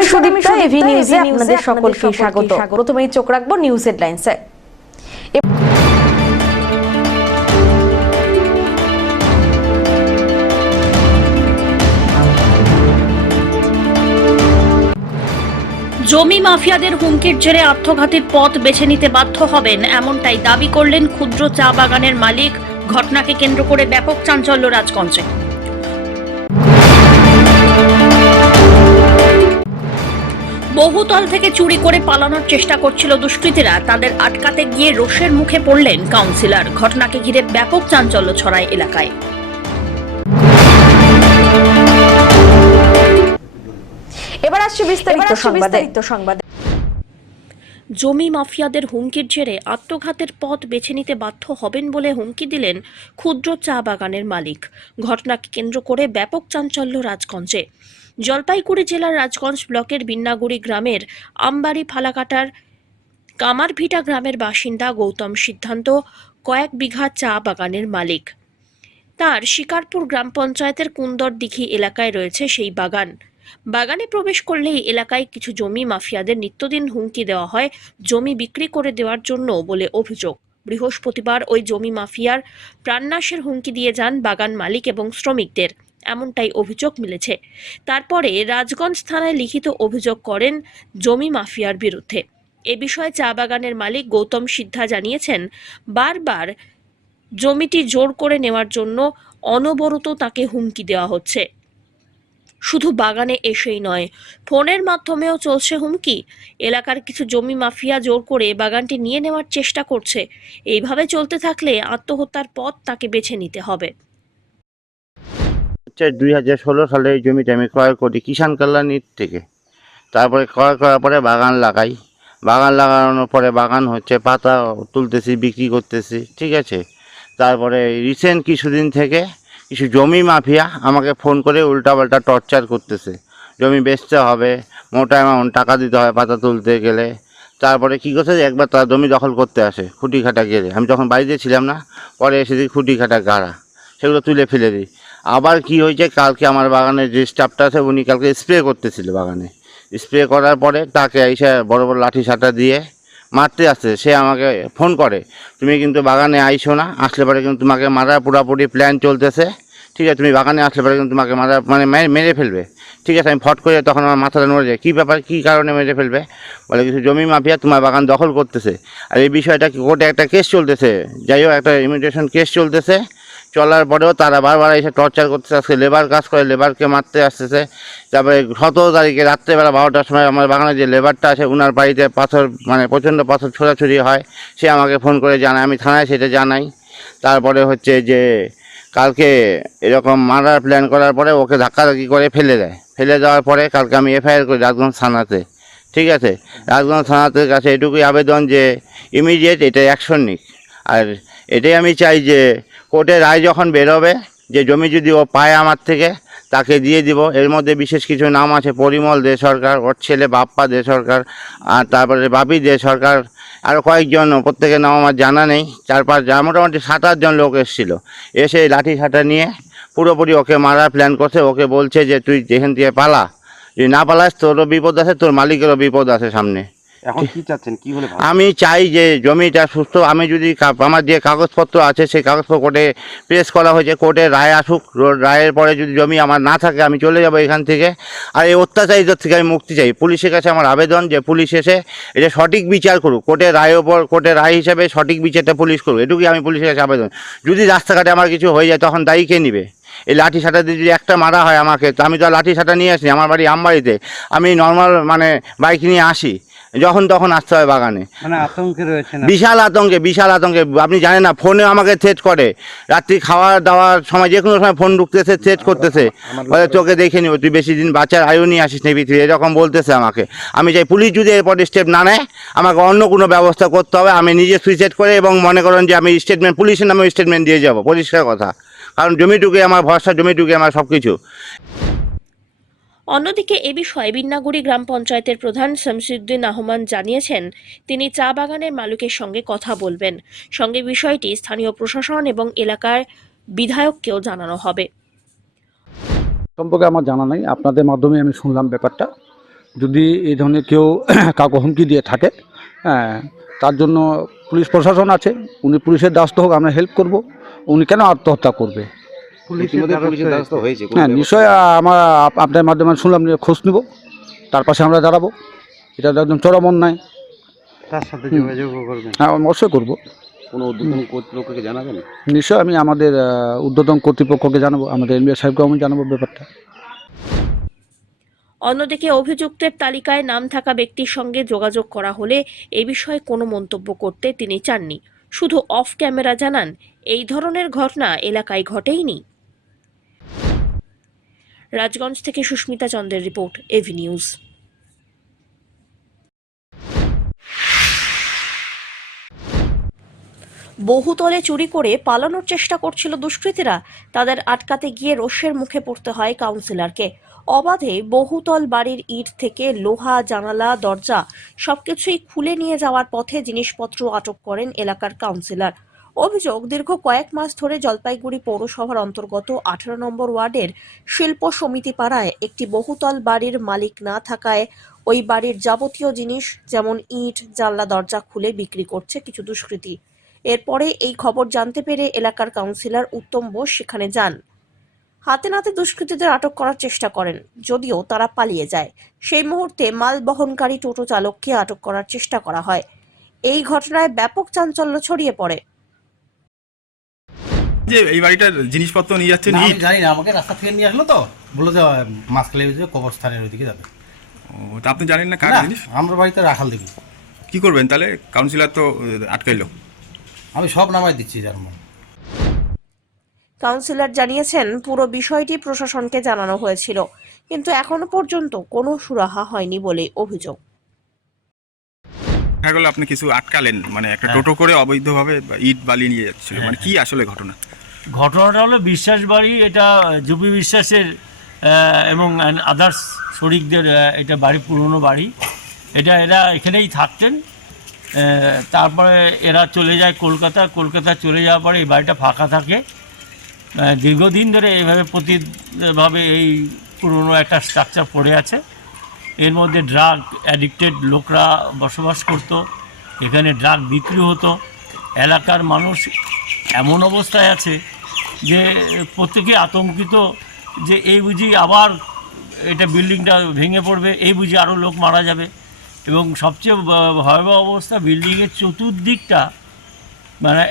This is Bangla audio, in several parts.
আমি সুদীপ্তা, এভি নিউজে আপনাদের সকলকে স্বাগত। প্রথমেই চোখ রাখবো নিউজ হেডলাইন্সে। জমি মাফিয়াদের হুমকির জেরে আত্মঘাতীর পথ বেছে নিতে বাধ্য হবেন, এমনটাই দাবি করলেন ক্ষুদ্র চা বাগানের মালিক। ঘটনাকে কেন্দ্র করে ব্যাপক চাঞ্চল্য রাজগঞ্জে। বহুতল থেকে চুরি করে পালানোর চেষ্টা করছিল দুষ্কৃতীরা, তাদের আটকাতে গিয়ে রোষের মুখে পড়লেন কাউন্সিলর। ঘটনাকে ঘিরে ব্যাপক চাঞ্চল্য ছড়ায় এলাকায়। এবার আসছে বিস্তারিত সংবাদ। জমি মাফিয়াদের হুমকির জেরে আত্মঘাতের পথ বেছে নিতে বাধ্য হবেন বলে হুমকি দিলেন ক্ষুদ্র চা বাগানের মালিক। ঘটনাকে কেন্দ্র করে ব্যাপক চাঞ্চল্য রাজগঞ্জে। জলপাইগুড়ি জেলার রাজগঞ্জ ব্লকের বিন্নাগুড়ি গ্রামের আমবাড়ি ফালাকাটার কামারভিটা গ্রামের বাসিন্দা গৌতম সিদ্ধান্ত কয়েক বিঘা চা বাগানের মালিক। তার শিকারপুর গ্রাম পঞ্চায়েতের কুন্দরদিঘি এলাকায় রয়েছে সেই বাগান। বাগানে প্রবেশ করলেই এলাকায় কিছু জমি মাফিয়াদের নিত্যদিন হুমকি দেওয়া হয় জমি বিক্রি করে দেওয়ার জন্য বলে অভিযোগ। বৃহস্পতিবার ওই জমি মাফিয়ার প্রাণনাশের হুমকি দিয়ে যান বাগান মালিক এবং শ্রমিকদের, এমনটাই অভিযোগ মিলেছে। তারপরে রাজগঞ্জ থানায় লিখিত অভিযোগ করেন জমি মাফিয়ার বিরুদ্ধে। এ বিষয়ে চা বাগানের মালিক গৌতম সিদ্ধা জানিয়েছেন, বারবার জমিটি জোর করে নেওয়ার জন্য অনবরত তাকে হুমকি দেওয়া হচ্ছে। শুধু বাগানে এসেই নয়, ফোনের মাধ্যমেও চলছে হুমকি। এলাকার কিছু জমি মাফিয়া জোর করে বাগানটি নিয়ে নেওয়ার চেষ্টা করছে। এইভাবে চলতে থাকলে আত্মহত্যার পথ তাকে বেছে নিতে হবে। 2016 সালে এই জমিটা আমি ক্রয় করি কিষাণ কল্যাণীর থেকে। তারপরে ক্রয় করার পরে বাগান লাগাই। বাগান লাগানোর পরে বাগান হচ্ছে, পাতা তুলতেছি, বিক্রি করতেছি, ঠিক আছে। তারপরে রিসেন্ট কিছুদিন থেকে কিছু জমি মাফিয়া আমাকে ফোন করে উল্টাপাল্টা টর্চার করতেছে। জমি বেচতে হবে, মোটা অ্যামাউন্ট টাকা দিতে হয় পাতা তুলতে গেলে। তারপরে কী করছে, একবার তার জমি দখল করতে আসে খুঁটি খাটা গেড়ে। আমি যখন বাড়িতে ছিলাম না, পরে এসে দিই খুঁটি খাটা গাড়া, সেগুলো তুলে ফেলে দিই। আবার কি হয়েছে, কালকে আমার বাগানের যে স্টাফটা আছে উনি কালকে স্প্রে করতেছিল বাগানে। স্প্রে করার পরে তাকে এসে বড় বড় লাঠি সাটা দিয়ে মারতে আসছে। সে আমাকে ফোন করে, তুমি কিন্তু বাগানে আইসো না, আসলে পরে কিন্তু তোমাকে মারা পুরাপুরি প্ল্যান চলতেছে, ঠিক আছে। তুমি বাগানে আসলে পরে কিন্তু তোমাকে মারা মানে মেরে ফেলবে, ঠিক আছে। আমি ফট করে তখন আমার মাথাটা নড়ে যায়, কী ব্যাপার, কী কারণে মেরে ফেলবে? বলে কিছু জমি মাফিয়া তোমার বাগান দখল করতেছে। আর এই বিষয়টা কোর্টে একটা কেস চলতেছে, যাই হোক একটা ইমিগ্রেশন কেস চলতেছে। চলার পরেও তারা বারবার এসে টর্চার করতেছে। আজকে লেবার কাজ করে, লেবারকে মারতে আসতেছে। তারপরে 17 তারিখে রাত্রেবেলা 12টার সময় আমার বাগানে যে লেবারটা আছে ওনার বাড়িতে পাথর মানে প্রচণ্ড পাথর ছোড়াছুড়ি হয়। সে আমাকে ফোন করে জানায়, আমি থানায় সেটা জানাই। তারপরে হচ্ছে যে কালকে এরকম মারার প্ল্যান করার পরে ওকে ধাক্কাধাক্কি করে ফেলে দেয়। ফেলে দেওয়ার পরে কালকে আমি এফআইআর করি রাজগঞ্জ থানাতে, ঠিক আছে। রাজগঞ্জ থানাতে কাছে এটুকুই আবেদন যে ইমিডিয়েট এটা অ্যাকশন নিক। আর এটাই আমি চাই যে কোর্টের রায় যখন বেরোবে, যে জমি যদি ও পায় আমার থেকে তাকে দিয়ে দিব। এর মধ্যে বিশেষ কিছু নাম আছে, পরিমল দে সরকার, ওর ছেলে বাপ্পা দে সরকার, আর তারপরে বাপি দে সরকার, আরও কয়েকজন, প্রত্যেকের নাম আমার জানা নেই। 4-5 জন, মোটামুটি 7-8 জন লোক এসেছিলো। এসে লাঠি সাটা নিয়ে পুরোপুরি ওকে মারার প্ল্যান করছে। ওকে বলছে যে তুই যেখান থেকে পালা, যদি না পালাস তোরও বিপদ আছে, তোর মালিকেরও বিপদ আছে সামনে। এখন কি চাচ্ছেন, কি হলে ভালো? আমি চাই যে জমিটা সুস্থ, আমি যদি আমার যে কাগজপত্র আছে সেই কাগজপত্র কোর্টে প্রেস করা হয়েছে, কোর্টে রায় আসুক। রায়ের পরে যদি জমি আমার না থাকে আমি চলে যাব এখান থেকে। আর এই অত্যাচারিত থেকে আমি মুক্তি চাই। পুলিশের কাছে আমার আবেদন যে পুলিশ এসে এটা সঠিক বিচার করুক, কোর্টের রায়ের ওপর কোর্টের রায় হিসাবে সঠিক বিচারটা পুলিশ করুক, এটুকুই আমি পুলিশের কাছে আবেদন। যদি রাস্তাঘাটে আমার কিছু হয়ে যায় তখন দায়ী কে নিবে? এই লাঠি সাটা দিয়ে যদি একটা মারা হয় আমাকে, তো আমি তো আর লাঠি সাটা নিয়ে আসি, আমার বাড়ি আমবাড়িতে, আমি নর্মাল মানে বাইক নিয়ে আসি, যখন তখন আসতে হয় বাগানে। মানে আতঙ্কে রয়েছে না? বিশাল আতঙ্কে। আপনি জানেন না, ফোনে আমাকে থ্রেট করে, রাত্রি খাওয়া দাওয়ার সময় যে কোনো সময় ফোন ঢুকতেছে, থ্রেট করতেছে, বলে তোকে দেখে নিব, তুই বেশি দিন বাচ্চার আয়ু নিয়ে আসিস না পৃথিবী, এরকম বলতেছে আমাকে। আমি চাই পুলিশ যদি এরপর স্টেপ না নেয় আমাকে অন্য কোনো ব্যবস্থা করতে হবে। আমি নিজে সুইসাইড করে এবং মনে করেন যে আমি স্টেটমেন্ট, পুলিশের নামে স্টেটমেন্ট দিয়ে যাব, পরিষ্কার কথা। কারণ জমিটুকু আমার ভরসা, জমিটুকু আমার সব কিছু। অন্যদিকে এ বিষয়ে বিন্নাগুড়ি গ্রাম পঞ্চায়েতের প্রধান শামসুদ্দিন আহমান জানিয়েছেন, তিনি চা বাগানের মালিকের সঙ্গে কথা বলবেন। সঙ্গে বিষয়টি স্থানীয় প্রশাসন এবং এলাকার বিধায়ককেও জানানো হবে। সম্পর্কে আমার জানা নাই, আপনাদের মাধ্যমে আমি শুনলাম ব্যাপারটা। যদি এই ধরনের কেউ কাউকে হুমকি দিয়ে থাকে, হ্যাঁ, তার জন্য পুলিশ প্রশাসন আছে, উনি পুলিশের দ্বারস্থ হোক, আমরা হেল্প করব। উনি কেন আত্মহত্যা করবে? পুলিশের দ্বারস্থ হয়েছে কোনো হ্যাঁ, ব্যবস্থা? নিশ্চয়ই আমরা আপনার মাধ্যমে শুনলাম, নিয়ে খোঁজ নিব, তার পাশে আমরা দাঁড়াবো। এটা তো একদম চরম অন্যায়। তার সাথে যোগাযোগ করবেন? হ্যাঁ, অবশ্যই করবো। কোনো উদ্বোধন কর্তৃপক্ষকে জানাবেন? নিশ্চয়ই আমি আমাদের ঊর্ধ্বতন কর্তৃপক্ষকে জানাবো, আমাদের এমবি সাহেবকেও আমি জানাবো ব্যাপারটা। অন্যদিকে অভিযুক্তের তালিকায় নাম থাকা ব্যক্তির সঙ্গে যোগাযোগ করা হলে এ বিষয়ে কোনো মন্তব্য করতে তিনি চাননি। শুধু অফ ক্যামেরা জানান, এই ধরনের ঘটনা এলাকায় ঘটেইনি। রাজগঞ্জ থেকে সুস্মিতা চন্দ্রের রিপোর্ট, এভি নিউজ। বহুতলে চুরি করে পালানোর চেষ্টা করছিল দুষ্কৃতীরা। তাদের আটকাতে গিয়ে রোষের মুখে পড়তে হয় কাউন্সিলরকে। অবাধে বহুতল বাড়ির ইট থেকে লোহা, জানালা, দরজা সবকিছুই খুলে নিয়ে যাওয়ার পথে জিনিসপত্র আটক করেন এলাকার কাউন্সিলর। অভিযোগ, দীর্ঘ কয়েক মাস ধরে জলপাইগুড়ি পৌরসভার অন্তর্গত 18 নম্বর ওয়ার্ডের শিল্প সমিতি পাড়ায় একটি বহুতল বাড়ির মালিক না থাকায় ওই বাড়ির যাবতীয় জিনিস যেমন ইট, জানলা, দরজা খুলে বিক্রি করছে কিছু দুষ্কৃতী। এরপরে এই খবর জানতে পেরে এলাকার কাউন্সিলর উত্তম বোস সেখানে যান। হাতে নাতে দুষ্কৃতীদের আটক করার চেষ্টা করেন, যদিও তারা পালিয়ে যায়। সেই মুহূর্তে মাল বহনকারী টোটো চালককে আটক করার চেষ্টা করা হয়। এই ঘটনায় ব্যাপক চাঞ্চল্য ছড়িয়ে পড়ে। যে এই বাড়িটার জিনিসপত্র নিয়ে যাচ্ছেন, না, ইট? আমি জানি না, আমাকে রাস্তা থেকে নিয়ে আসলো তো, বললো যে মাঝখানে যে কবরস্থানের ওইদিকে যাবে। ও, তা আপনি জানেন না কার না, জিনিস? আমরা বাড়িতে রাখাল দেখি। কি করবেন তাহলে? কাউন্সিলর তো আটকাইলো। আমি সব নামাই দিচ্ছি জার্মান। কাউন্সিলর জানিয়েছেন, পুরো বিষয়টি প্রশাসনকে জানানো হয়েছিল, কিন্তু এখনো পর্যন্ত কোনো সুরাহা হয়নি বলে অভিযোগ। দেখা গেল আপনি কিছু আটকালেন, মানে একটা টোটো করে অবৈধভাবে ইট বালি নিয়ে যাচ্ছিল, মানে কি আসলে ঘটনা? ঘটনাটা হলো বিশ্বাস বাড়ি, এটা জুপি বিশ্বাসের এবং আদার্স শরিকদের এটা বাড়ি, পুরনো বাড়ি। এরা এখানেই থাকতেন। তারপরে এরা চলে যায় কলকাতা চলে যাওয়ার পরে এই বাড়িটা ফাঁকা থাকে। দীর্ঘদিন ধরে এইভাবে প্রতিভাবে এই পুরনো একটা স্ট্রাকচার পড়ে আছে। এর মধ্যে ড্রাগ অ্যাডিক্টেড লোকরা বসবাস করতো, এখানে ড্রাগ বিক্রি হতো। এলাকার মানুষ এমন অবস্থায় আছে যে প্রত্যেকে আতঙ্কিত, যে এই বুঝি আবার এটা বিল্ডিংটা ভেঙে পড়বে, এই বুঝি আরও লোক মারা যাবে। এবং সবচেয়ে ভয়াবহ অবস্থা, বিল্ডিংয়ের চতুর্দিকটা মানে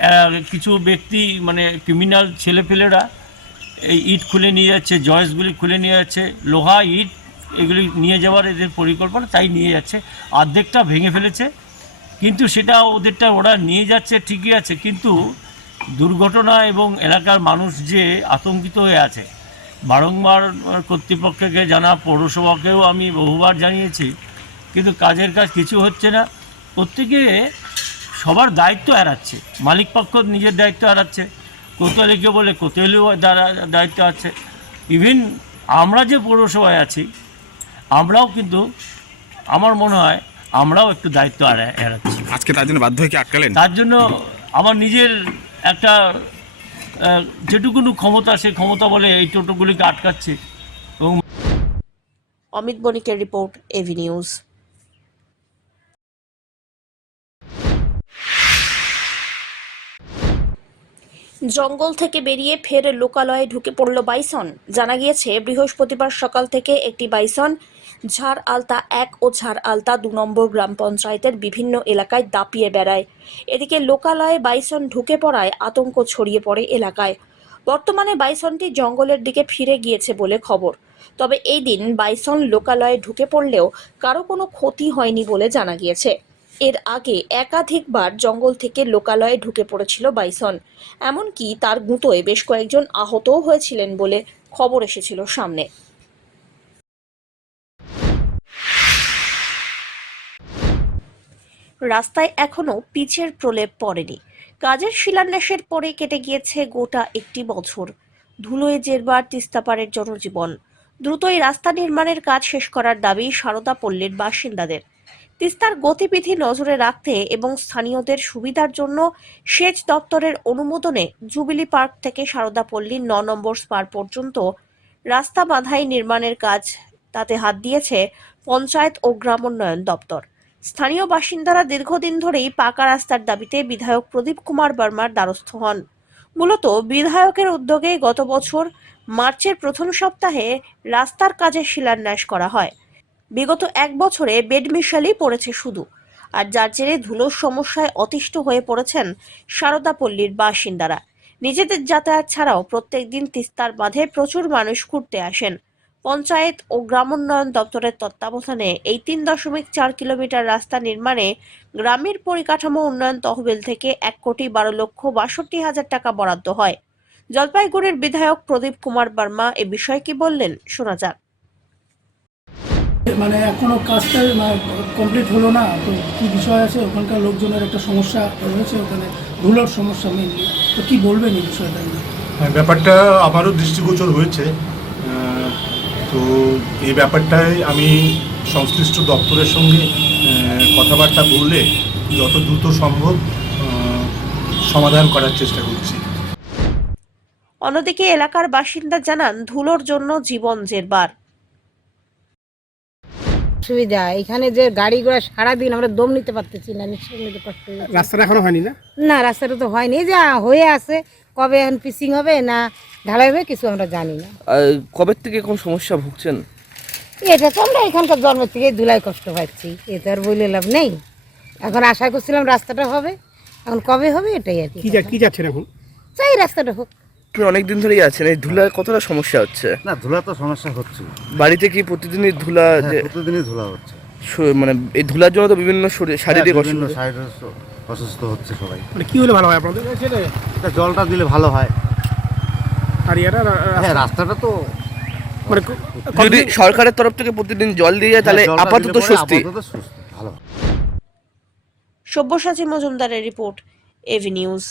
কিছু ব্যক্তি, মানে ক্রিমিনাল ছেলেপেলেরা এই ইট খুলে নিয়ে যাচ্ছে, জয়েসগুলি খুলে নিয়ে যাচ্ছে, লোহা, ইট এগুলি নিয়ে যাওয়ার এদের পরিকল্পনা, তাই নিয়ে যাচ্ছে। অর্ধেকটা ভেঙে ফেলেছে, কিন্তু সেটা ওরা নিয়ে যাচ্ছে ঠিকই আছে, কিন্তু দুর্ঘটনা এবং এলাকার মানুষ যে আতঙ্কিত হয়ে আছে। বারংবার কর্তৃপক্ষকে জানা, পৌরসভাকেও আমি বহুবার জানিয়েছি, কিন্তু কাজের কাজ কিছু হচ্ছে না। প্রত্যেকে সবার দায়িত্ব এড়াচ্ছে, মালিক পক্ষ নিজের দায়িত্ব এড়াচ্ছে, কোতোয়ালিকে বলে কোতোয়ালিও দায়িত্ব আছে। ইভেন আমরা যে পৌরসভায় আছি, আমরাও কিন্তু, আমার মনে হয় আমরাও একটু দায়িত্ব এড়াচ্ছি। আজকে তার জন্য বাধ্য হয়ে কি আটকালেন? তার জন্য আমার নিজের একটা যেটুকুনো ক্ষমতা, সেই ক্ষমতা বলে এই টোটোগুলিকে আটকাচ্ছে। এবং অমিত বণিকের রিপোর্ট, এভি নিউজ। জঙ্গল থেকে বেরিয়ে ফের লোকালয়ে ঢুকে পড়ল বাইসন। জানা গিয়েছে, বৃহস্পতিবার সকাল থেকে একটি বাইসন ঝাড় আলতা 1 ও ঝাড় আলতা 2 নম্বর গ্রাম পঞ্চায়েতের বিভিন্ন এলাকায় দাপিয়ে বেড়ায়। এদিকে লোকালয়ে বাইসন ঢুকে পড়ায় আতঙ্ক ছড়িয়ে পড়ে এলাকায়। বর্তমানে বাইসনটি জঙ্গলের দিকে ফিরে গিয়েছে বলে খবর। তবে এই দিন বাইসন লোকালয়ে ঢুকে পড়লেও কারো কোনো ক্ষতি হয়নি বলে জানা গিয়েছে। এর আগে একাধিকবার জঙ্গল থেকে লোকালয়ে ঢুকে পড়েছিল বাইসন, এমনকি তার গুঁতোয় বেশ কয়েকজন আহতও হয়েছিলেন বলে খবর এসেছিল সামনে। রাস্তায় এখনো পিচের প্রলেপ পড়েনি। কাজের শিলান্যাসের পরে কেটে গিয়েছে গোটা একটি বছর। ধুলোয় জেরবার তিস্তাপাড়ের জনজীবন। দ্রুতই রাস্তা নির্মাণের কাজ শেষ করার দাবি সারদা পল্লীর বাসিন্দাদের। তিস্তার গতিবিধি নজরে রাখতে এবং স্থানীয়দের সুবিধার জন্য সেচ দপ্তরের অনুমোদনে জুবিলি পার্ক থেকে সারদা পল্লীর 9 নম্বর স্পার পর্যন্ত রাস্তা বাঁধাই নির্মাণের কাজ, তাতে হাত দিয়েছে পঞ্চায়েত ও গ্রাম উন্নয়ন দপ্তর। স্থানীয় বাসিন্দারা দীর্ঘদিন ধরেই পাকা রাস্তার দাবিতে বিধায়ক প্রদীপ কুমার বর্মার দ্বারস্থ হন। মূলত বিধায়কের উদ্যোগে গত বছর মার্চের প্রথম সপ্তাহে রাস্তার কাজের শিলান্যাস করা হয়। বিগত এক বছরে বেডমিশালই পড়েছে শুধু, আর যার জেরে ধুলোর সমস্যায় অতিষ্ঠ হয়ে পড়েছেন সারদাপল্লীর বাসিন্দারা। নিজেদের যাতায়াত ছাড়াও প্রত্যেকদিন তিস্তার বাঁধে প্রচুর মানুষ ঘুরতে আসেন। পঞ্চায়েত ও গ্রাম উন্নয়ন দপ্তরের তত্ত্বাবধানে এই 3.4 কিলোমিটার রাস্তা নির্মাণে গ্রামের পরিকাঠামো উন্নয়ন তহবিল থেকে 1,12,62,000 টাকা বরাদ্দ হয়। জলপাইগুড়ির বিধায়ক প্রদীপ কুমার বর্মা এ বিষয়ে কি বললেন, শোনা যাক। মানে এখনো কাজটা কমপ্লিট হলো না, তো কি বিষয় আছে? ওখানকার লোকজনের একটা সমস্যা রয়েছে, ওখানে ধুলোর সমস্যা মেনলি। তো কি বলবেন এই বিষয়টা নিয়ে? ব্যাপারটা আমারও দৃষ্টিগোচর হয়েছে। তো এই ব্যাপারটায় আমি সংশ্লিষ্ট দপ্তরের সঙ্গে কথাবার্তা বললে যত দ্রুত সম্ভব সমাধান করার চেষ্টা করছি। অন্যদিকে এলাকার বাসিন্দা জানান, ধুলোর জন্য জীবন জেরবার। সুবিধা এখানে যে গাড়ি ঘোড়া সারাদিন আমরা দম নিতে পারতেছি না, নিঃশ্বাস নিতে কষ্ট হয়ে যাচ্ছে। রাস্তাটা এখনো হয়নি না? না, রাস্তাটা তো হয়নি, যে হয়ে আছে, কবে এখন পিচিং হবে না ঢালাই হবে কিছু আমরা জানি না। কবে থেকে কোন সমস্যা ভুগছেন? এটা তো আমরা এখানকার জন্মের থেকে ধুলাই কষ্ট পাচ্ছি, এটা আর বলে লাভ নেই। এখন আশা করছিলাম রাস্তাটা হবে, এখন কবে হবে এটাই আর কি। কি যাচ্ছেন এখন? চাই রাস্তাটা হোক। আপনি অনেকদিন ধরেই আছেন, এই ধুলার কতটা সমস্যা হচ্ছে? না, ধুলা তো সমস্যা হচ্ছে। বাড়িতে কি প্রতিদিনই ধুলা? প্রতিদিনই ধুলা হচ্ছে। মানে এই ধুলার জন্য তো বিভিন্ন শারীরিক অসুস্থ হচ্ছে সবাই। মানে কি হলে ভালো হয় আপনাদের? জলটা দিলে ভালো হয়। আর হ্যাঁ, রাস্তাটা তো মানে যদি সরকারের তরফ থেকে প্রতিদিন জল দিয়ে যায় তাহলে আপাতত স্বস্তি। ভালো। সব্যসাচী মজুমদারের রিপোর্ট, এভি নিউজ।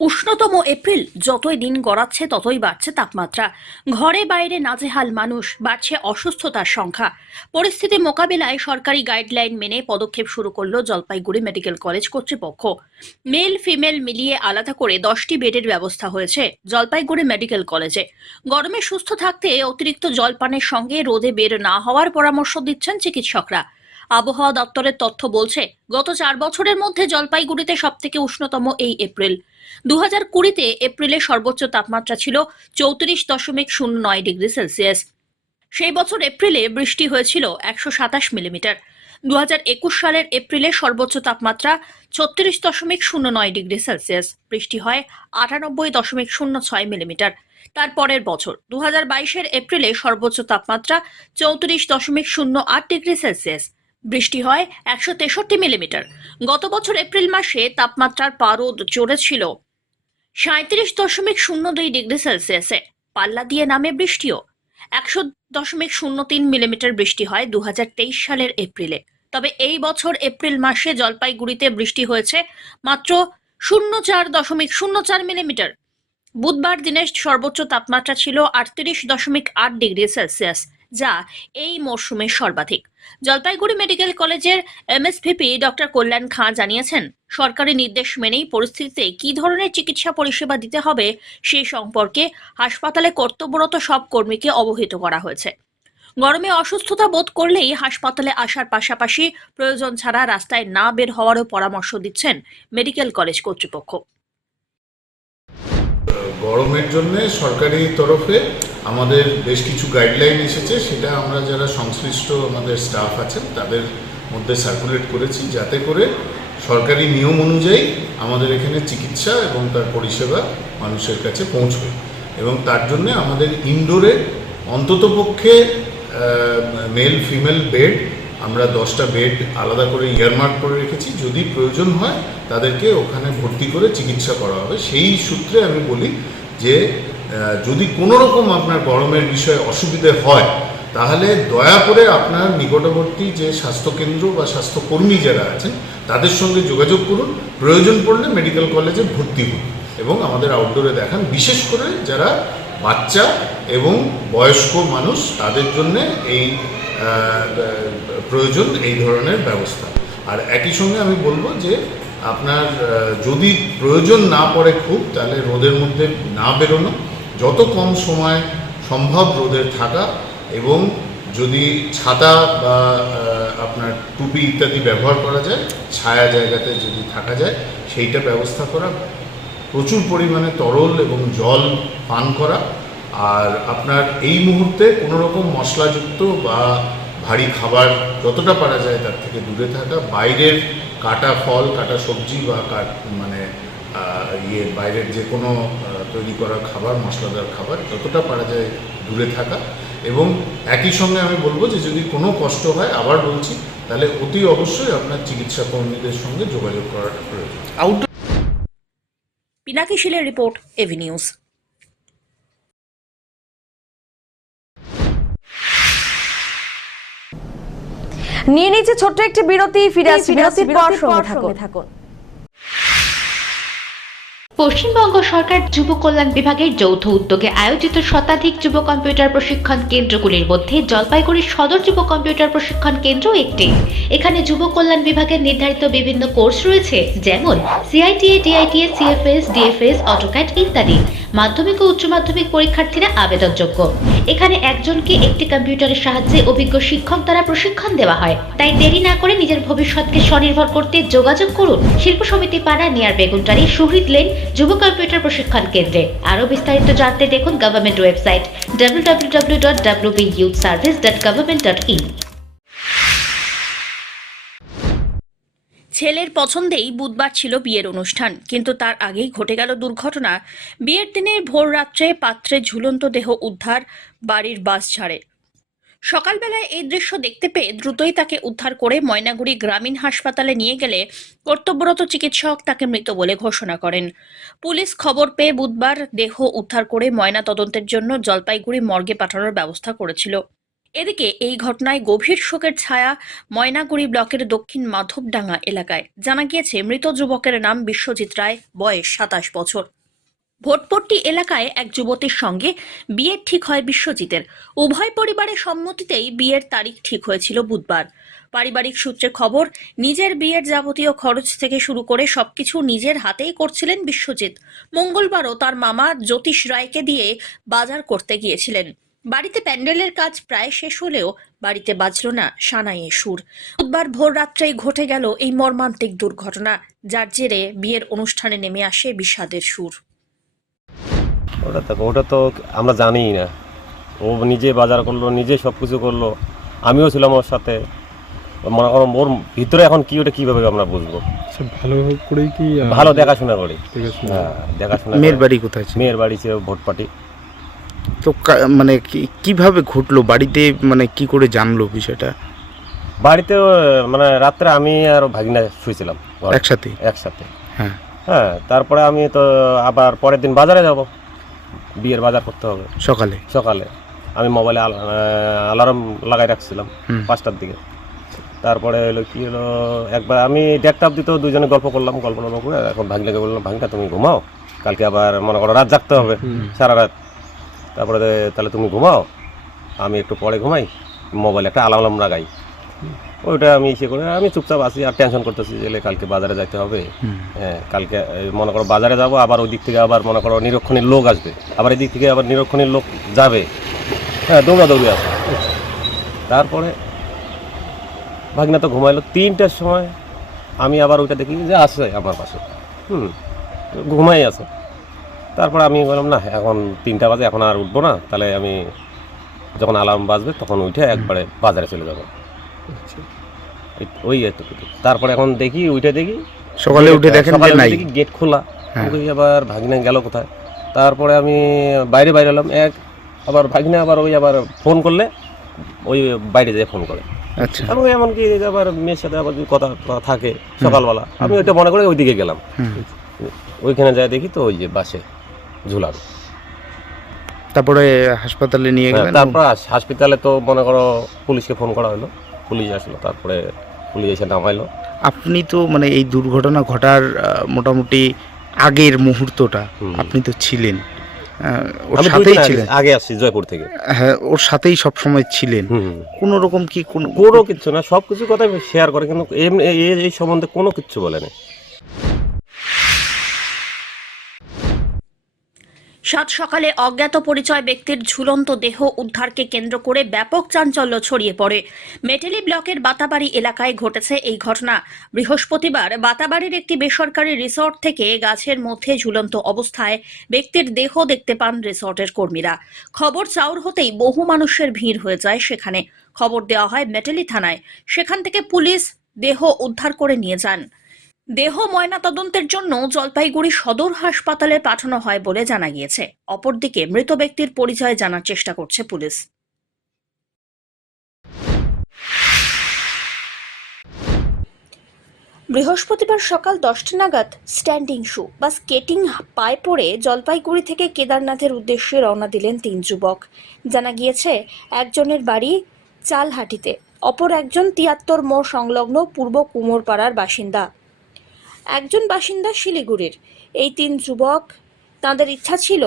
উষ্ণতম এপ্রিল, যতই দিন গড়াচ্ছে ততই বাড়ছে তাপমাত্রা। ঘরে বাইরে নাজেহাল মানুষ, বাড়ছে অসুস্থতার সংখ্যা। পরিস্থিতি মোকাবিলায় সরকারি গাইডলাইন মেনে পদক্ষেপ শুরু করল জলপাইগুড়ি মেডিকেল কলেজ কর্তৃপক্ষ। মেল ফিমেল মিলিয়ে আলাদা করে 10টি বেডের ব্যবস্থা হয়েছে জলপাইগুড়ি মেডিকেল কলেজে। গরমে সুস্থ থাকতে অতিরিক্ত জলপানের সঙ্গে রোদে বের না হওয়ার পরামর্শ দিচ্ছেন চিকিৎসকরা। আবহাওয়া দপ্তরের তথ্য বলছে, গত 4 বছরের মধ্যে জলপাইগুড়িতে সবথেকে উষ্ণতম এই এপ্রিল। 2020-তে এপ্রিলে সর্বোচ্চ তাপমাত্রা ছিল 34.09 ডিগ্রি সেলসিয়াস। সেই বছর এপ্রিলে বৃষ্টি হয়েছিল 127 মিলিমিটার। 2021 সালের এপ্রিলে সর্বোচ্চ তাপমাত্রা 36.09 ডিগ্রি সেলসিয়াস, বৃষ্টি হয় 98.06 মিলিমিটার। তার পরের বছর 2022-এর এপ্রিলে সর্বোচ্চ তাপমাত্রা 34.08 ডিগ্রি সেলসিয়াস, বৃষ্টি হয় 163 মিলিমিটার। গত বছর এপ্রিল মাসে তাপমাত্রার পারদ চড়েছিল 37.02 ডিগ্রি সেলসিয়াসে। পাল্লা দিয়ে নামে বৃষ্টিও। 100.03 মিলিমিটার বৃষ্টি হয় 2023 সালের এপ্রিলে। তবে এই বছর এপ্রিল মাসে জলপাইগুড়িতে বৃষ্টি হয়েছে মাত্র 04.04 মিলিমিটার। বুধবার দিনের সর্বোচ্চ তাপমাত্রা ছিল 38.8 ডিগ্রি সেলসিয়াস, যা এই মরশুমের সর্বাধিক। জলপাইগুড়ি মেডিকেল কলেজের এমএসভিপি ডক্টর কল্যাণ খাঁ জানিয়েছেন, সরকারি নির্দেশ মেনেই পরিস্থিতিতে কী ধরনের চিকিৎসা পরিষেবা দিতে হবে সেই সম্পর্কে হাসপাতালে কর্তব্যরত সব কর্মীকে অবহিত করা হয়েছে। গরমে অসুস্থতা বোধ করলেই হাসপাতালে আসার পাশাপাশি প্রয়োজন ছাড়া রাস্তায় না বের হওয়ারও পরামর্শ দিচ্ছেন মেডিকেল কলেজ কর্তৃপক্ষ। গরমের জন্য সরকারি তরফে আমাদের বেশ কিছু গাইডলাইন এসেছে, সেটা আমরা যারা সংশ্লিষ্ট আমাদের স্টাফ আছেন তাদের মধ্যে সার্কুলেট করেছি, যাতে করে সরকারি নিয়ম অনুযায়ী আমাদের এখানে চিকিৎসা এবং তার পরিষেবা মানুষের কাছে পৌঁছবে। এবং তার জন্য আমাদের ইনডোরে অন্ততপক্ষে মেল ফিমেল বেড আমরা 10টা বেড আলাদা করে ইয়ারমার্ক করে রেখেছি। যদি প্রয়োজন হয় তাদেরকে ওখানে ভর্তি করে চিকিৎসা করা হবে। সেই সূত্রে আমি বলি যে যদি কোনো রকম আপনার গরমের বিষয়ে অসুবিধে হয় তাহলে দয়া করে আপনার নিকটবর্তী যে স্বাস্থ্যকেন্দ্র বা স্বাস্থ্যকর্মী যারা আছেন তাদের সঙ্গে যোগাযোগ করুন। প্রয়োজন পড়লে মেডিকেল কলেজে ভর্তি হন এবং আমাদের আউটডোরে দেখান। বিশেষ করে যারা বাচ্চা এবং বয়স্ক মানুষ তাদের জন্য এই প্রয়োজন এই ধরনের ব্যবস্থা। আর একই সঙ্গে আমি বলবো যে আপনার যদি প্রয়োজন না পড়ে খুব, তাহলে রোদের মধ্যে না বেরোনো যত কম সময় সম্ভব রোদের থাকা, এবং যদি ছাতা বা আপনার টুপি ইত্যাদি ব্যবহার করা যায়, ছায়া জায়গাতে যদি থাকা যায় সেইটা ব্যবস্থা করা, প্রচুর পরিমাণে তরল এবং জল পান করা, আর আপনার এই মুহূর্তে কোনো রকম মশলাযুক্ত বা ভারী খাবার যতটা পারা যায় তার থেকে দূরে থাকা, বাইরের কাটা ফল, কাটা সবজি বা বাইরের যে কোনো তৈরি করা খাবার, মশলাদার খাবার যতটা পারা যায় দূরে থাকা। এবং একই সঙ্গে আমি বলবো যে যদি কোনো কষ্ট হয়, আবার বলছি, তাহলে অতি অবশ্যই আপনার চিকিৎসা কর্মীদের সঙ্গে যোগাযোগ করাটা প্রয়োজন। পিনাকি শীলের রিপোর্ট, এভি নিউজ। নিয়ে নিচ্ছে ছোট্ট একটি বিরতি, ফিরে আসছি বিরতির পর, সঙ্গে থাকুন। পশ্চিমবঙ্গ সরকার যুব কল্যাণ বিভাগের যৌথ উদ্যোগে আয়োজিত শতাধিক যুব কম্পিউটার প্রশিক্ষণ কেন্দ্রগুলির মধ্যে জলপাইগুড়ি সদর যুব কম্পিউটার প্রশিক্ষণ কেন্দ্র একটি। এখানে যুব কল্যাণ বিভাগের নির্ধারিত বিভিন্ন কোর্স রয়েছে, যেমন সিআইটিএ, ডিআইটিএ, সিএফএস, ডিএফএস, অটোক্যাড ইত্যাদি। মাধ্যমিক ও উচ্চ মাধ্যমিক পরীক্ষার্থীরা আবেদনযোগ্য। এখানে একজনকে একটি কম্পিউটারের সাহায্যে অভিজ্ঞ শিক্ষক দ্বারা প্রশিক্ষণ দেওয়া হয়। তাই দেরি না করে নিজের ভবিষ্যৎকে স্বনির্ভর করতে যোগাযোগ করুন শিল্প সমিতি পাড়া, নিয়ার বেগুনটারি, শহীদ লেন যুব কম্পিউটার প্রশিক্ষণ কেন্দ্রে। আরও বিস্তারিত জানতে দেখুন গভর্নমেন্ট ওয়েবসাইট www.wbyouthservice.government.in। ছেলের পছন্দেই বুধবার ছিল বিয়ের অনুষ্ঠান, কিন্তু তার আগেই ঘটে গেল দুর্ঘটনা। বিয়ের দিনে ভোর রাত্রে পাত্রে ঝুলন্ত দেহ উদ্ধার বাড়ির বাসঝাড়ে। সকালবেলায় এই দৃশ্য দেখতে পেয়ে দ্রুতই তাকে উদ্ধার করে ময়নাগুড়ি গ্রামীণ হাসপাতালে নিয়ে গেলে কর্তব্যরত চিকিৎসক তাকে মৃত বলে ঘোষণা করেন। পুলিশ খবর পেয়ে বুধবার দেহ উদ্ধার করে ময়না তদন্তের জন্য জলপাইগুড়ি মর্গে পাঠানোর ব্যবস্থা করেছিল। এদিকে এই ঘটনায় গভীর শোকের ছায়া ময়নাগুড়ি ব্লকের দক্ষিণ মাধবডাঙ্গা এলাকায়। জানা গিয়েছে মৃত যুবকের নাম বিশ্বজিৎ রায়, বয়স 27 বছর। ভোটপট্টি এলাকায় এক যুবতীর সঙ্গে বিয়ের ঠিক হয় বিশ্বজিতের। উভয় পরিবারের সম্মতিতেই বিয়ের তারিখ ঠিক হয়েছিল বুধবার। পারিবারিক সূত্রে খবর, নিজের বিয়ের যাবতীয় খরচ থেকে শুরু করে সবকিছু নিজের হাতেই করছিলেন বিশ্বজিৎ। মঙ্গলবারও তার মামা জ্যোতিষ রায়কে দিয়ে বাজার করতে গিয়েছিলেন। বাড়িতে প্যান্ডেলের কাজ প্রায় শেষ হলেও বাড়িতে বাজল না সানাইয়ের সুর। বুধবার ভোর রাত্রেই ঘটে গেল এই মর্মান্তিক দুর্ঘটনা, যার জেরে বিয়ের অনুষ্ঠানে নেমে আসে বিষাদের সুর। ওটা তো আমরা জানিই না। ও নিজে বাজার করলো, নিজে সব কিছু করলো, আমিও ছিলাম ওর সাথে। ওর ভিতরে এখন কি, ওটা কীভাবে আমরা বুঝবো? ভালো করেই কি ভালো দেখাশোনা করি। হ্যাঁ, দেখাশোনা। মেয়ের বাড়ি কোথায়? মেয়ের বাড়ি ছিল ভোটপাটি। তো মানে কিভাবে ঘটলো? বাড়িতে মানে কি করে জানলো বিষয়টা? বাড়িতে মানে রাত্রে আমি আর ভাগিনা শুয়েছিলাম একসাথে। হ্যাঁ হ্যাঁ, তারপরে আমি তো আবার পরের দিন বাজারে যাব, বিয়ের বাজার করতে হবে। সকালে আমি মোবাইলে অ্যালার্ম লাগাই রাখছিলাম 5টার দিকে। তারপরে হলো কি হলো, একবার আমি দেখতে অব্দি তো দুজনে গল্প করলাম, গল্প করে এখন ভাগিনাকে বললাম, ভাগিনা তুমি ঘুমাও, কালকে আবার মনে করো রাত জাগতে হবে, সারা রাত। তারপরে তাহলে তুমি ঘুমাও, আমি একটু পরে ঘুমাই, মোবাইলে একটা অ্যালার্ম লাগাই। ওইটা আমি করে আমি চুপচাপ আছি, আর টেনশন করতেছি যে কালকে বাজারে যেতে হবে। হ্যাঁ, কালকে মনে করো বাজারে যাব, আবার ওই দিক থেকে আবার মনে করো নিরক্ষণের লোক আসবে, আবার এই দিক থেকে আবার নিরক্ষণের লোক যাবে। হ্যাঁ, দৌড়াদৌড়ি আছে। তারপরে ভাগনা তো ঘুমাইলো। 3টার সময় আমি আবার ওইটা দেখি যে আসছে আমার পাশে, ঘুমাই আছে। তারপরে আমি বললাম না, এখন 3টা বাজে, এখন আর উঠবো না, তাহলে আমি যখন অ্যালার্ম বাজবে তখন উঠে একবারে বাজারে চলে যাবো। ওই এতটুকু। তারপরে এখন দেখি সকালে উঠে দেখেন গেট খোলা। আবার ভাগিনা গেল কোথায়? তারপরে আমি বাইরে এলাম। আবার ভাগিনা আবার আবার ফোন করলে ওই বাইরে যেয়ে ফোন করে। আচ্ছা। আমি এমনকি আবার মেয়ের সাথে আবার যদি কথা থাকে সকালবেলা, আমি ওইটা মনে করে ওইদিকে গেলাম। ওইখানে যাই দেখি তো ওই যে বাসে ঝুলানো। তারপরে হাসপাতালে নিয়ে গেলেন? তারপর হাসপাতালে তো মনে করো পুলিশকে ফোন করা হলো, পুলিশ আসলো, তারপরে পুলিশ এসে নামাইলো। আপনি তো মানে এই দুর্ঘটনা ঘটার মোটামুটি আগের মুহূর্তটা আপনি তো ছিলেন, ওর সাথেই ছিলেন? আগে আসছি জয়পুর থেকে। হ্যাঁ, ওর সাথেই সবসময় ছিলেন। কোনো রকম কি কোনো কিছু না, সব কিছু কথা শেয়ার করে, কিন্তু এই সম্বন্ধে কোনো কিছু বলেনি। সাত সকালে অজ্ঞাত পরিচয় ব্যক্তির ঝুলন্ত দেহ উদ্ধারকে কেন্দ্র করে ব্যাপক চাঞ্চল্য ছড়িয়ে পড়ে। মেটেলি ব্লকের বাতাবাড়ি এলাকায় ঘটেছে এই ঘটনা। বৃহস্পতিবার বাতাবাড়ির একটি বেসরকারি রিসর্ট থেকে গাছের মধ্যে ঝুলন্ত অবস্থায় ব্যক্তির দেহ দেখতে পান রিসর্টের কর্মীরা। খবর চাউর হতেই বহু মানুষের ভিড় হয়ে যায় সেখানে। খবর দেওয়া হয় মেটেলি থানায়। সেখান থেকে পুলিশ দেহ উদ্ধার করে নিয়ে যান। দেহ ময়নাতদন্তের জন্য জলপাইগুড়ি সদর হাসপাতালে পাঠানো হয় বলে জানা গিয়েছে। অপরদিকে মৃত ব্যক্তির পরিচয় জানার চেষ্টা করছে পুলিশ। বৃহস্পতিবার সকাল 10টা নাগাদ স্ট্যান্ডিং শু বা স্কেটিং পায়ে পরে জলপাইগুড়ি থেকে কেদারনাথের উদ্দেশ্যে রওনা দিলেন 3 যুবক। জানা গিয়েছে একজনের বাড়ি চালহাটিতে, অপর একজন 73 মোড় সংলগ্ন পূর্ব কুমোরপাড়ার বাসিন্দা, একজন বাসিন্দা শিলিগুড়ির। এই 3 যুবক তাদের ইচ্ছা ছিল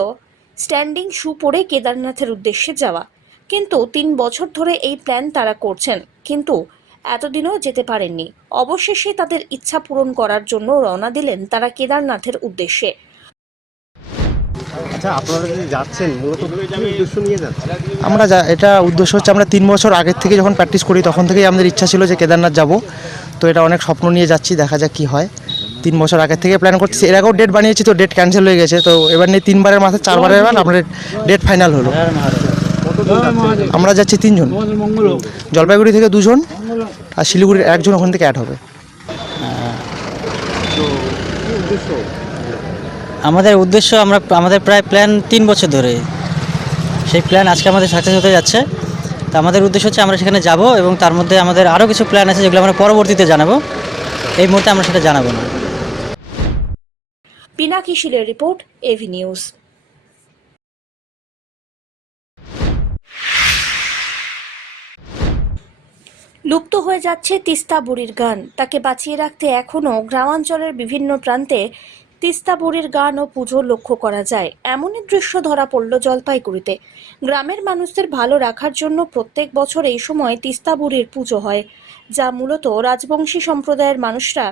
স্ট্যান্ডিং শু পরে কেদারনাথের উদ্দেশ্যে যাওয়া, কিন্তু 3 বছর ধরে এই প্ল্যান তারা করছেন, কিন্তু এতদিনও যেতে পারেননি। অবশেষে তাদের ইচ্ছা পূরণ করার জন্য রওনা দিলেন তারা কেদারনাথের উদ্দেশ্যে। আচ্ছা, আপনারা যদি যাচ্ছেন মূলত কি উদ্দেশ্য নিয়ে যাচ্ছেন? এটা উদ্দেশ্য হচ্ছে আমরা 3 বছর আগের থেকে যখন প্র্যাকটিস করি তখন থেকেই আমাদের ইচ্ছা ছিল যে কেদারনাথ যাব। তো এটা অনেক স্বপ্ন নিয়ে যাচ্ছি, দেখা যাক কি হয়। 3 বছর আগের থেকে প্ল্যান করতেছি। এর আগেও ডেট বানিয়েছি, তো ডেট ক্যান্সেল হয়ে গেছে। তো এবার নিয়ে 3 বারের মাথায় 4 বারের এবার আমাদের ডেট ফাইনাল হলো। আমরা যাচ্ছি 3 জন, জলপাইগুড়ি থেকে 2 জন আর শিলিগুড়ির 1 জন ওখান থেকে অ্যাড হবে। আমাদের উদ্দেশ্য আমাদের প্রায় প্ল্যান 3 বছর ধরে, সেই প্ল্যান আজকে আমাদের সাকসেস হতে যাচ্ছে। তো আমাদের উদ্দেশ্য হচ্ছে আমরা সেখানে যাব এবং তার মধ্যে আমাদের আরও কিছু প্ল্যান আছে যেগুলো আমরা পরবর্তীতে জানাবো। এই মুহূর্তে আমরা সেটা জানাবো না। পিনাকি শিলের রিপোর্ট, এভি নিউজ। লুপ্ত হয়ে যাচ্ছে তিস্তা বুড়ির গান। তাকে বাঁচিয়ে রাখতে এখনও গ্রামাঞ্চলের বিভিন্ন প্রান্তে তিস্তা বুড়ির গান ও পুজো লক্ষ্য করা যায়। এমনই দৃশ্য ধরা পড়ল জলপাইগুড়িতে। গ্রামের মানুষদের ভালো রাখার জন্য প্রত্যেক বছর এই সময় তিস্তা বুড়ির পুজো হয়, যা মূলত রাজবংশী সম্প্রদায়ের মানুষরা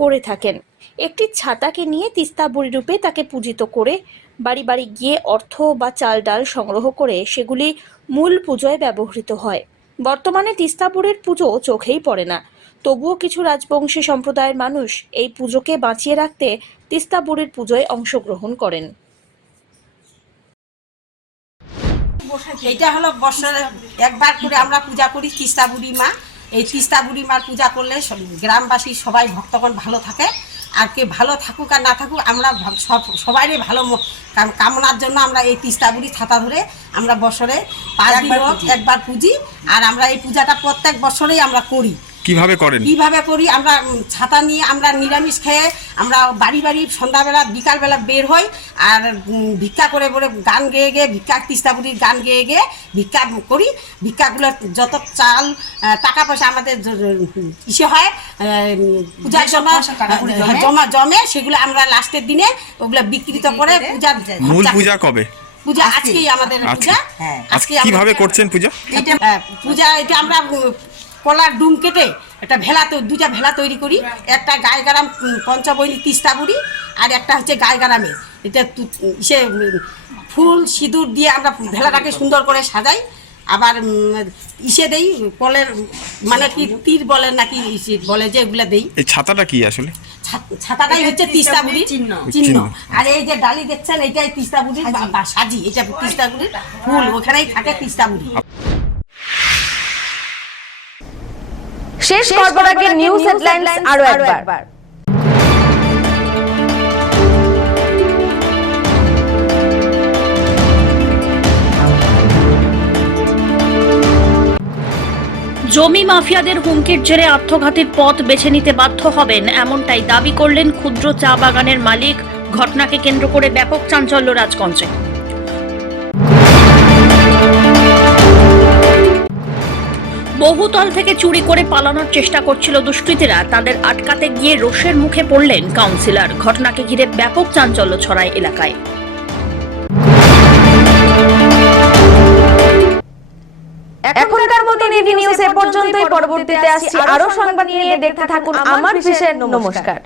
করে থাকেন। একটি ছাতাকে নিয়ে তিস্তা বুড়ি রূপে তাকে পূজিত করে বাড়ি বাড়ি গিয়ে অর্থ বা চাল ডাল সংগ্রহ করে সেগুলি মূল পুজোয় ব্যবহৃত হয়। বর্তমানে তিস্তা বুড়ির পুজো চোখেই পড়ে না, তবুও কিছু রাজবংশী সম্প্রদায়ের মানুষ এই পুজোকে বাঁচিয়ে রাখতে তিস্তা বুড়ির পুজোয় অংশগ্রহণ করেন। এটা হলো বছরে একবার করে আমরা পূজা করি তিস্তা বুড়ি মা। এই তিস্তা বুড়ি মার পূজা করলে গ্রামবাসী সবাই ভক্তগণ ভালো থাকে। আর কে ভালো থাকুক আর না থাকুক, আমরা সবাইরই ভালো কামনার জন্য আমরা এই তিস্তা বুড়ি ছাতা ধরে আমরা বছরে 5 দিন একবার পুজি। আর আমরা এই পূজাটা প্রত্যেক বছরেই আমরা করি। কিভাবে করি? আমরা ছাতা নিয়ে আমরা নিরামিষ খেয়ে আমরা বাড়ি বাড়ি সন্ধ্যাবেলা বিকালবেলা বের হই আর ভিক্ষা করে গান গেয়ে ভিক্ষা তিস্তা বুড়ির গান গেয়ে ভিক্ষা করি। ভিক্ষাগুলো যত চাল টাকা পয়সা আমাদের ইসে হয় পূজার জন্য জমে, সেগুলো আমরা লাস্টের দিনে ওগুলো বিকৃত করে পূজা কবে? পূজা আজকেই আমাদের পূজা। আজকে কিভাবে করছেন পূজা? এটা আমরা কলার ডুম কেটে একটা দুটা ভেলা তৈরি করি। একটা গায়গারাম পঞ্চবৈনী তিস্তা বুড়ি আর একটা হচ্ছে গায়গারামে। এটা সে ফুল সিঁদুর দিয়ে আমরা ভেলাটাকে সুন্দর করে সাজাই। আবার ইসে দেই কলের মানে কি তীর বলে নাকি বলে যে এগুলা দেই। এই ছাতাটা কি আসলে? ছাতাটাই হচ্ছে তিস্তা বুড়ির চিহ্ন। আর এই যে ডালি দেখছেন এটাই তিস্তা বুড়ির সাজি। এটা তিস্তা বুড়ির ফুল, ওখানেই থাকে তিস্তা বুড়ি। শেষ করবার আগে নিউজ হেডলাইন্স আরো একবার। জমি মাফিয়াদের হুমকির জেরে আত্মঘাতীর পথ বেছে নিতে বাধ্য হবেন, এমনটাই দাবি করলেন ক্ষুদ্র চা বাগানের মালিক। ঘটনাকে কেন্দ্র করে ব্যাপক চাঞ্চল্য রাজগঞ্জে। বহুতল থেকে চুরি করে পালানোর চেষ্টা করছিল দুষ্কৃতীরা। তাদের আটকাতে গিয়ে রোষের মুখে পড়লেন কাউন্সিলর। ঘটনাকে ঘিরে ব্যাপক চাঞ্চল্য ছড়ায় এলাকায়। এখনকার মতো এভি নিউজ এ পর্যন্তই। পরবর্তীতে আসছি আরো সংবাদ নিয়ে। দেখতে থাকুন আমার বিশেষ। নমস্কার।